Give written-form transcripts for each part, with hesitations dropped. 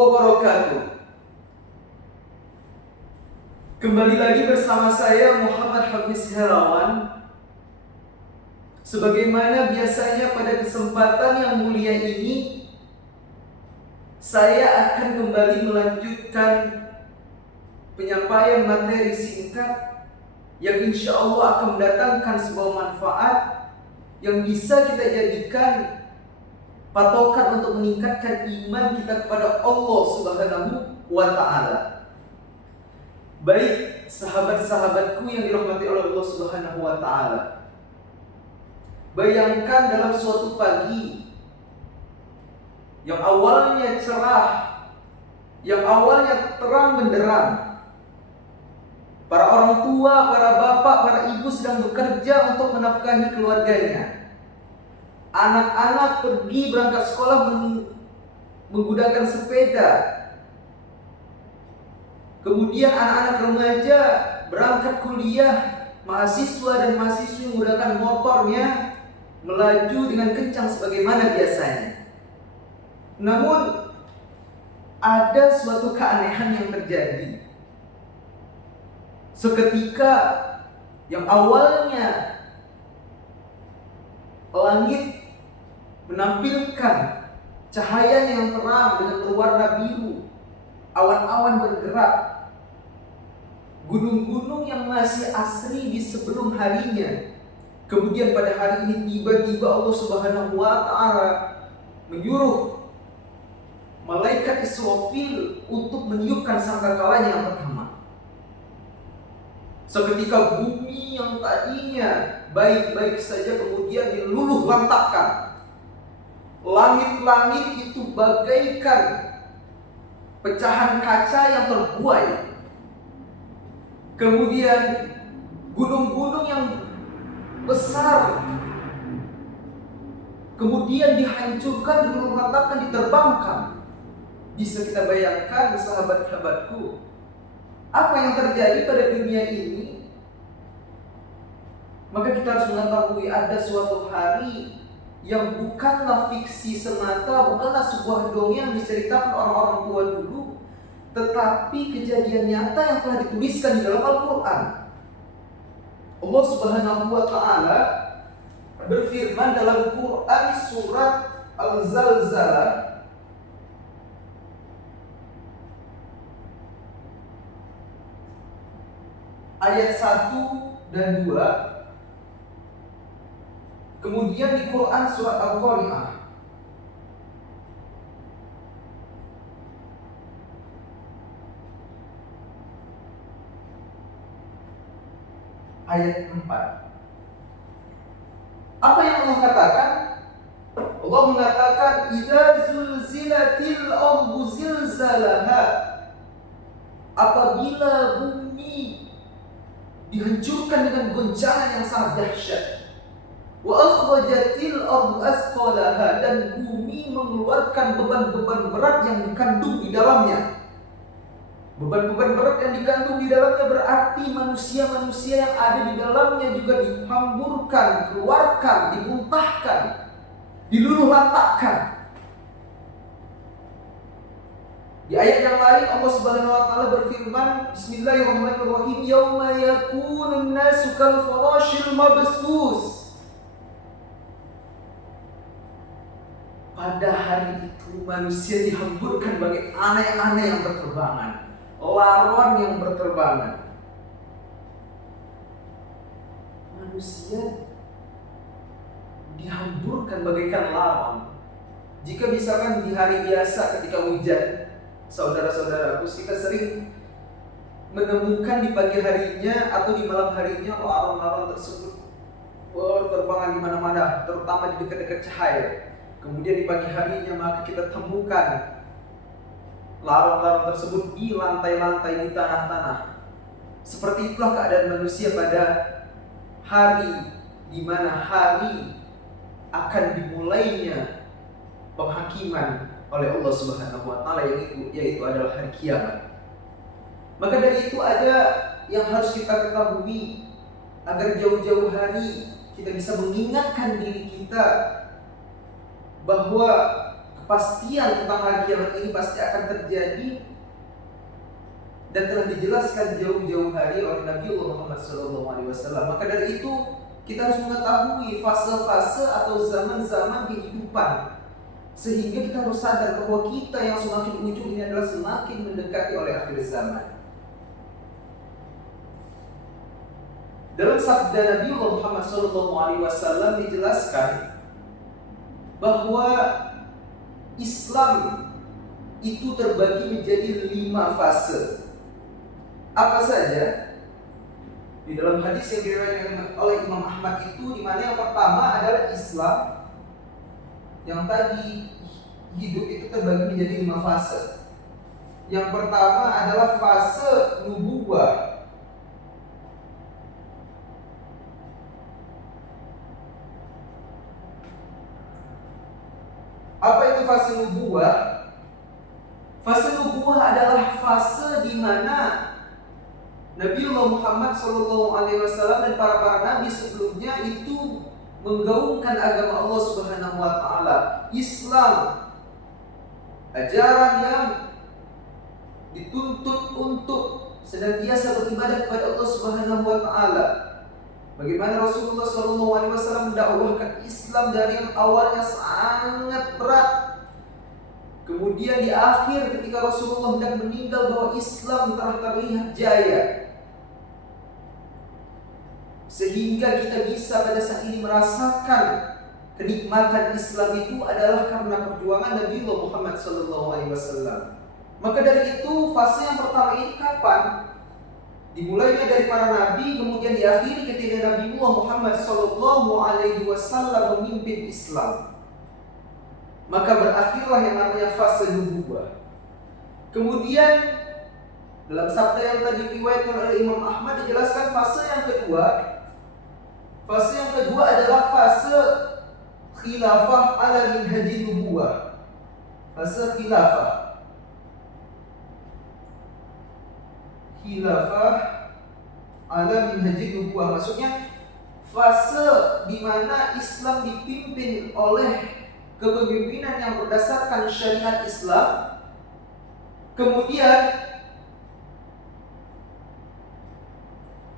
wabarakatuh. Kembali lagi bersama saya Muhammad Hafiz Herawan. Sebagaimana biasanya pada kesempatan yang mulia ini, saya akan kembali melanjutkan penyampaian materi singkat yang insya Allah akan mendatangkan sebuah manfaat yang bisa kita jadikan patokan untuk meningkatkan iman kita kepada Allah Subhanahu wa Ta'ala. Baik sahabat-sahabatku yang dirahmati oleh Allah Subhanahu wa Ta'ala, bayangkan dalam suatu pagi yang awalnya cerah, yang awalnya terang benderang, para orang tua, para bapak, para ibu sedang bekerja untuk menafkahi keluarganya. Anak-anak pergi berangkat sekolah menggunakan sepeda. Kemudian anak-anak remaja berangkat kuliah, mahasiswa dan mahasiswi menggunakan motornya melaju dengan kencang sebagaimana biasanya. Namun ada suatu keanehan yang terjadi. Seketika yang awalnya langit menampilkan cahaya yang terang dengan berwarna biru, awan-awan bergerak, gunung-gunung yang masih asri di sebelum harinya. Kemudian pada hari ini tiba-tiba Allah Subhanahu wa Ta'ala menyuruh malaikat Israfil untuk meniupkan sangkakalanya yang pertama. Seketika bumi yang tadinya baik-baik saja kemudian diluluh lantakkan. Langit-langit itu bagaikan pecahan kaca yang terbuai. Kemudian gunung-gunung yang besar kemudian dihancurkan, diluluh lantakkan, diterbangkan. Bisa kita bayangkan sahabat-sahabatku, apa yang terjadi pada dunia ini? Maka kita harus mengetahui ada suatu hari yang bukanlah fiksi semata, bukanlah sebuah dongeng yang diceritakan orang-orang tua dulu, tetapi kejadian nyata yang telah dituliskan di dalam Al-Quran. Allah Subhanahu wa Ta'ala berfirman dalam Quran surat Al-Zalzalah ayat 1 dan 2. Kemudian di Quran surat Al-Qari'ah ayat 4. Apa yang Allah katakan? Allah mengatakan idza zulzilatil ardu zilzalaha, apabila bumi dihancurkan dengan goncangan yang sangat dahsyat. Wa akhrajatil ardu asqalaha, dan bumi mengeluarkan beban-beban berat yang dikandung di dalamnya. Beban-beban berat yang dikandung di dalamnya berarti manusia-manusia yang ada di dalamnya juga dihamburkan, keluarkan, dimuntahkan, diluluh lantakkan. Di ayat yang lain Allah Subhanahu wa Ta'ala berfirman, Bismillahirrahmanirrahim, yauma yakunun nasu kal farashil mabsus. Pada hari itu manusia dihamburkan bagai aneh-aneh yang berterbangan, laron yang berterbangan. Manusia dihamburkan bagaikan laron. Jika misalkan di hari biasa ketika hujan, saudara-saudaraku, kita sering menemukan di pagi harinya atau di malam harinya laron-laron tersebut berterbangan di mana-mana, terutama di dekat-dekat cahaya. Kemudian di pagi harinya maka kita temukan laron-laron tersebut di lantai-lantai, di tanah-tanah. Seperti itulah keadaan manusia pada hari di mana hari akan dimulainya penghakiman oleh Allah Subhanahu wa Ta'ala, yaitu adalah hari kiamat. Maka dari itu ada yang harus kita ketahui agar jauh-jauh hari kita bisa mengingatkan diri kita bahwa kepastian tentang hari kiamat ini pasti akan terjadi dan telah dijelaskan jauh-jauh hari oleh Nabi Muhammad SAW. Maka dari itu kita harus mengetahui fase-fase atau zaman-zaman kehidupan, sehingga kita harus sadar bahwa kita yang semakin ujung ini adalah semakin mendekati oleh akhir zaman. Dalam sabda Nabi Muhammad SAW dijelaskan bahwa Islam itu terbagi menjadi 5 fase. Apa saja? Di dalam hadis yang diriwayatkan oleh Imam Ahmad itu, di mana yang pertama adalah Islam yang tadi hidup itu terbagi menjadi 5 fase. Yang pertama adalah fase nubuwah. Apa itu fase nubuwah? Fase nubuwah adalah fase di mana Nabi Muhammad SAW dan para nabi sebelumnya itu menggaungkan agama Allah Subhanahu wa taala, Islam, ajaran yang dituntut untuk senantiasa beribadah kepada Allah Subhanahu wa taala. Bagaimana Rasulullah SAW mendakwahkan Islam dari yang awalnya sangat berat, kemudian di akhir ketika Rasulullah hendak meninggal bahwa Islam telah terlihat jaya, sehingga kita bisa pada saat ini merasakan kenikmatan Islam itu adalah karena perjuangan Nabi Muhammad SAW. Maka dari itu fase yang pertama ini kapan? Dimulainya dari para nabi, kemudian diakhiri ketika Nabi Muhammad SAW memimpin Islam. Maka berakhirlah yang namanya fase nubuwah. Kemudian dalam sabda yang tadi diriwayatkan oleh Imam Ahmad dijelaskan fase yang kedua. Fase yang kedua adalah fase khilafah ala minhaji nubuwah. Fase khilafah ala minhaji nubuwah, maksudnya fase di mana Islam dipimpin oleh kepemimpinan yang berdasarkan syariat Islam, kemudian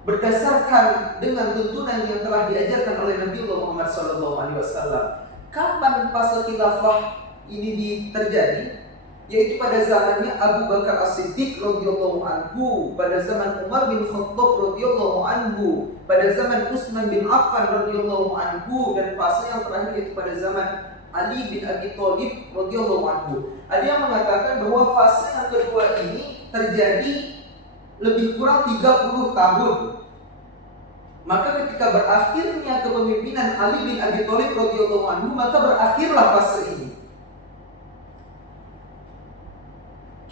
berdasarkan dengan tuntunan yang telah diajarkan oleh Nabi Muhammad SAW. Kapan fase khilafah ini terjadi? Yaitu pada zamannya Abu Bakar As-Siddiq radhiyallahu anhu, pada zaman Umar bin Khattab radhiyallahu anhu, pada zaman Utsman bin Affan radhiyallahu anhu, dan fase yang terakhir yaitu pada zaman Ali bin Abi Thalib radhiyallahu anhu. Ada yang mengatakan bahwa fase yang kedua ini terjadi lebih kurang 30 tahun. Maka ketika berakhirnya kepemimpinan Ali bin Abi Thalib radhiyallahu anhu, maka berakhirlah fase ini.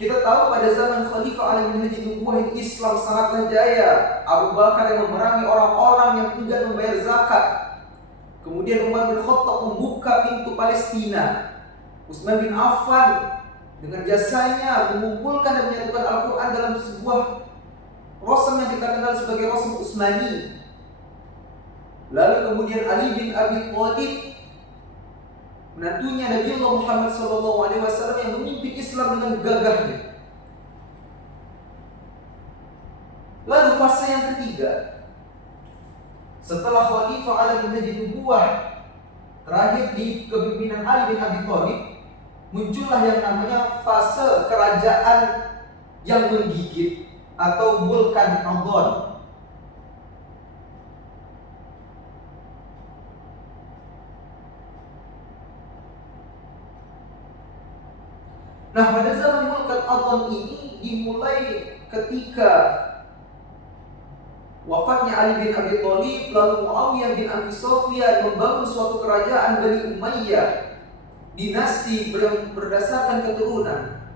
Kita tahu pada zaman Khalifah Ali bin Haji Nubuwah Islam sangatlah jaya. Abu Bakar yang memerangi orang-orang yang enggan membayar zakat. Kemudian Umar bin Khattab membuka pintu Palestina. Utsman bin Affan dengan jasanya mengumpulkan dan menyatukan Al-Quran dalam sebuah rasam yang kita kenal sebagai rasam Utsmani. Lalu kemudian Ali bin Abi Thalib, menantunya Nabi Muhammad SAW yang memimpin Islam dengan gagahnya. Lalu fase yang ketiga, setelah Khalifah Ali bin Haji Nubuwah terakhir di kepemimpinan Ali bin Abi Thalib, muncullah yang namanya fase kerajaan yang menggigit atau Mulkan Adhan. Nah, pada zaman Mulkan Adhan ini dimulai ketika wafatnya Ali bin Abi Thalib, lalu Muawiyah bin Abi Sufyan membangun suatu kerajaan Bani Umayyah, dinasti yang berdasarkan keturunan.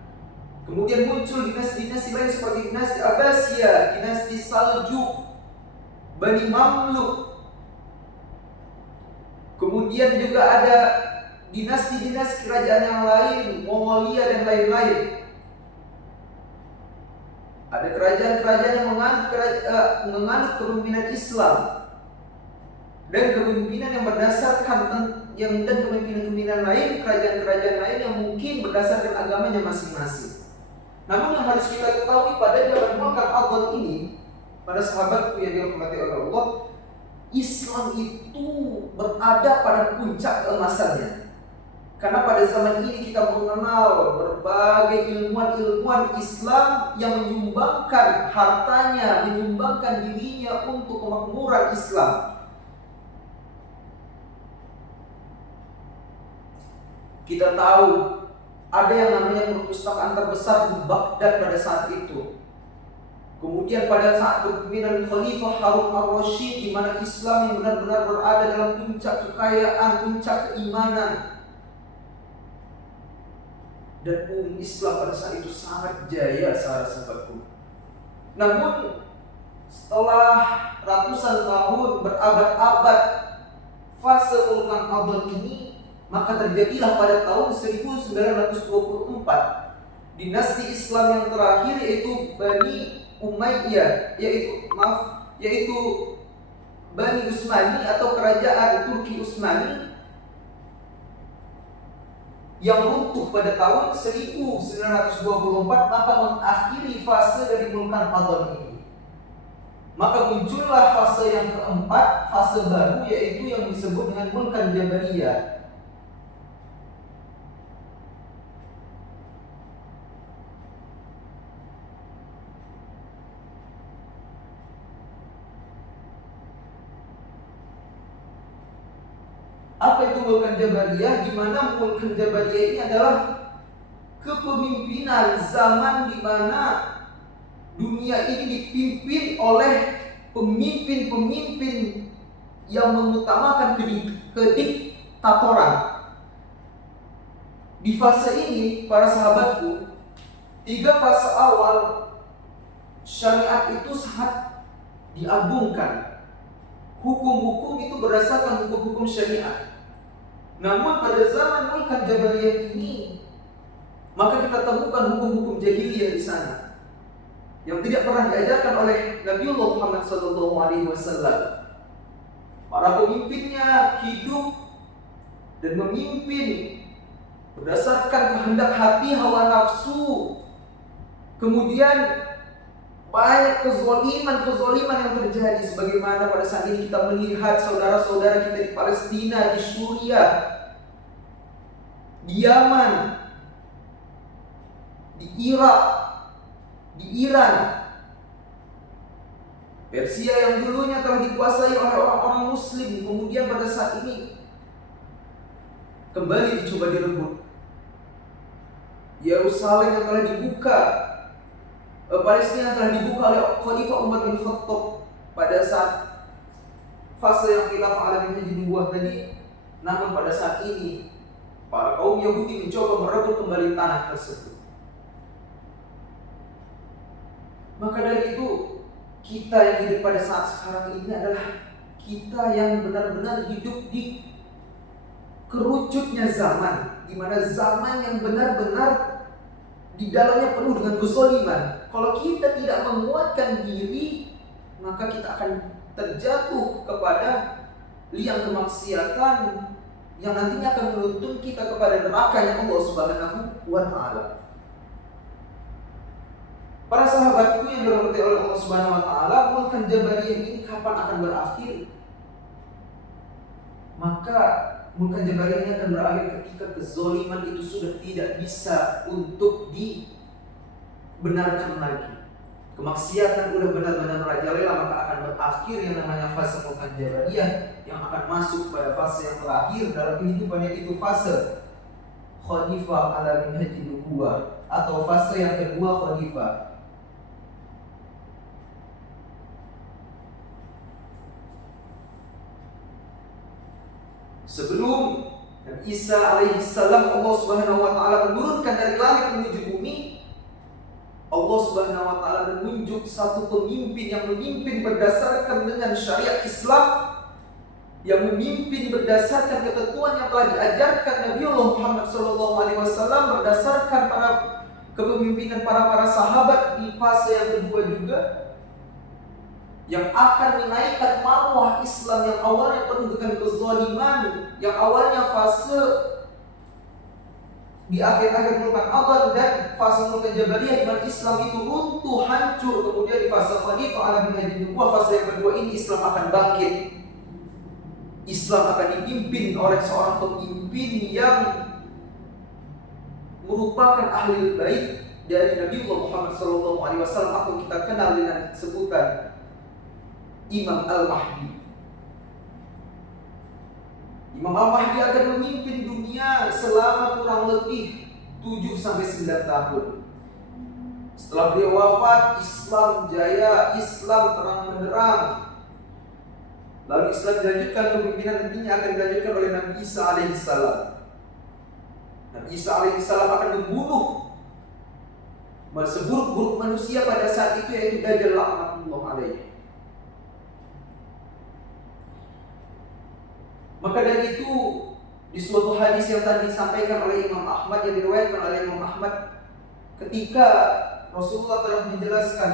Kemudian muncul dinasti-dinasti lain seperti dinasti Abbasiyah, dinasti Saljuk, Bani Mamluk. Kemudian juga ada dinasti-dinasti kerajaan yang lain, Mongolia dan lain-lain. Ada kerajaan-kerajaan yang menganut kepemimpinan Islam. dan kepemimpinan yang berdasarkan dan kepemimpinan lain, kerajaan-kerajaan lain yang mungkin berdasarkan agamanya masing-masing. Namun yang harus kita ketahui pada zaman Mulkan Adl ini, pada sahabatku yang dirahmati oleh Allah, Islam itu berada pada puncak keemasannya. Karena pada zaman ini kita mengenal berbagai ilmuwan-ilmuwan Islam yang menyumbangkan hartanya, menyumbangkan dirinya untuk kemakmuran Islam. Kita tahu ada yang namanya perpustakaan terbesar di Baghdad pada saat itu. Kemudian pada saat kepemimpinan Khalifah Harun al-Rashid, di mana Islam yang benar-benar berada dalam puncak kekayaan, puncak keimanan, dan Islam pada saat itu sangat jaya, sahabat-sahabatku. Namun setelah ratusan tahun, berabad-abad fase Mulkan Adl ini, maka terjadilah pada tahun 1924 dinasti Islam yang terakhir, yaitu Bani Umayyah, yaitu Bani Utsmani atau kerajaan Turki Utsmani, yang runtuh pada tahun 1924, maka mengakhiri fase dari Mulkan Adl ini. Maka muncullah fase yang keempat, fase baru, yaitu yang disebut dengan Mulkan Jabariyah. Apa itu Mulkan Jabariyah? Di mana Mulkan Jabariyah ini adalah kepemimpinan zaman di mana dunia ini dipimpin oleh pemimpin-pemimpin yang mengutamakan kediktatoran. Di fase ini, para sahabatku, 3 fase awal syariat itu sangat diagungkan. Hukum-hukum itu berdasarkan hukum-hukum syariat. Namun pada zaman Mulkan Jabariyah ini, maka kita temukan hukum-hukum jahiliyah di sana yang tidak pernah diajarkan oleh Nabiullah Muhammad SAW. Para pemimpinnya hidup dan memimpin berdasarkan kehendak hati, hawa nafsu. Kemudian banyak kezaliman yang terjadi, sebagaimana pada saat ini kita melihat saudara-saudara kita di Palestina, di Suriah, di Yaman, di Irak, di Iran, Persia yang dulunya telah dikuasai oleh orang-orang Muslim, kemudian pada saat ini kembali dicoba direbut. Yerusalem yang telah dibuka, Palestina yang telah dibuka oleh Khalifah Umar bin Khattab pada saat fase yang khilafah Al-Aminah dibuat tadi. Namun pada saat ini para kaum Yahudi mencoba merebut kembali tanah tersebut. Maka dari itu, kita yang hidup pada saat sekarang ini adalah kita yang benar-benar hidup di kerucutnya zaman, di mana zaman yang benar-benar di dalamnya penuh dengan kezaliman. Kalau kita tidak menguatkan diri, maka kita akan terjatuh kepada liang kemaksiatan yang nantinya akan menuntun kita kepada neraka yang Allah Subhanahu wa Ta'ala. Para sahabatku yang dirahmati oleh Allah Subhanahu wa Ta'ala, Mulkan Jabariyah ini kapan akan berakhir? Maka Mulkan Jabariyah ini akan berakhir ketika kezaliman itu sudah tidak bisa untuk dibenarkan lagi. Kemaksiatan sudah benar-benar merajalela, maka akan berakhir yang namanya fase Mulkan Jabariyah, yang akan masuk pada fase yang terakhir dalam kehidupan, yaitu fase Khalifah Al-Aminah Nubuwah, atau fase yang kedua Khalifah. Sebelum Nabi Isa alaihissalam, Allah Subhanahu wa Ta'ala menurunkan dari langit menuju bumi, Allah Subhanahu wa Ta'ala menunjuk satu pemimpin yang memimpin berdasarkan dengan syariat Islam, yang memimpin berdasarkan ketentuan yang telah diajarkan Nabiullah Muhammad SAW, berdasarkan para kepemimpinan para sahabat di fase yang kedua juga. yang akan menaikkan marwah Islam yang awalnya penuh dengan kezaliman, yang awalnya fase di akhir-akhir mulkan Allah dan fase mulkan Jabariyah di mana Islam itu runtuh, hancur. Kemudian di fase Khalifah ala minhajin nubuwah, fase yang kedua ini Islam akan bangkit. Islam akan dipimpin oleh seorang pemimpin yang merupakan ahli bait dari Nabi Muhammad SAW atau kita kenal dengan sebutan Imam Al-Mahdi. Imam Al-Mahdi akan memimpin dunia selama kurang lebih 7-9 tahun. Setelah beliau wafat, Islam jaya, Islam terang benderang. Lalu Islam dilanjutkan, kepemimpinan nantinya akan dilanjutkan oleh Nabi Isa alaihissalam. Nabi Isa alaihissalam akan membunuh seburuk-buruk manusia pada saat itu, yaitu Dajjal laknatullah alaihi. Maka dari itu di suatu hadis yang tadi disampaikan oleh Imam Ahmad, yang diriwayatkan oleh Imam Ahmad, ketika Rasulullah telah menjelaskan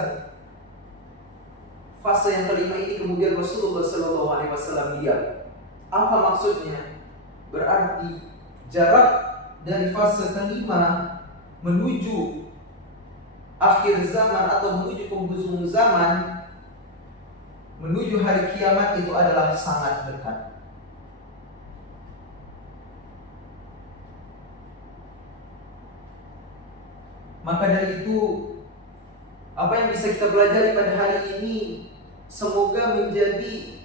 fase yang kelima ini, kemudian Rasulullah SAW diam. Apa maksudnya? Berarti jarak dari fase kelima menuju akhir zaman atau menuju penghujung zaman, menuju hari kiamat itu adalah sangat dekat. Maka dari itu, apa yang bisa kita pelajari pada hari ini semoga menjadi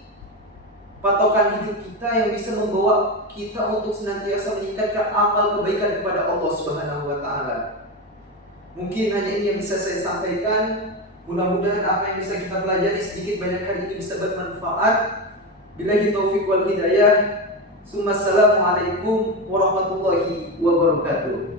patokan hidup kita yang bisa membawa kita untuk senantiasa meningkatkan amal kebaikan kepada Allah Subhanahu wa taala. Mungkin hanya ini yang bisa saya sampaikan. Mudah-mudahan apa yang bisa kita pelajari sedikit banyak hari ini bisa bermanfaat. Billahi taufiq wal hidayah. Assalamualaikum warahmatullahi wabarakatuh.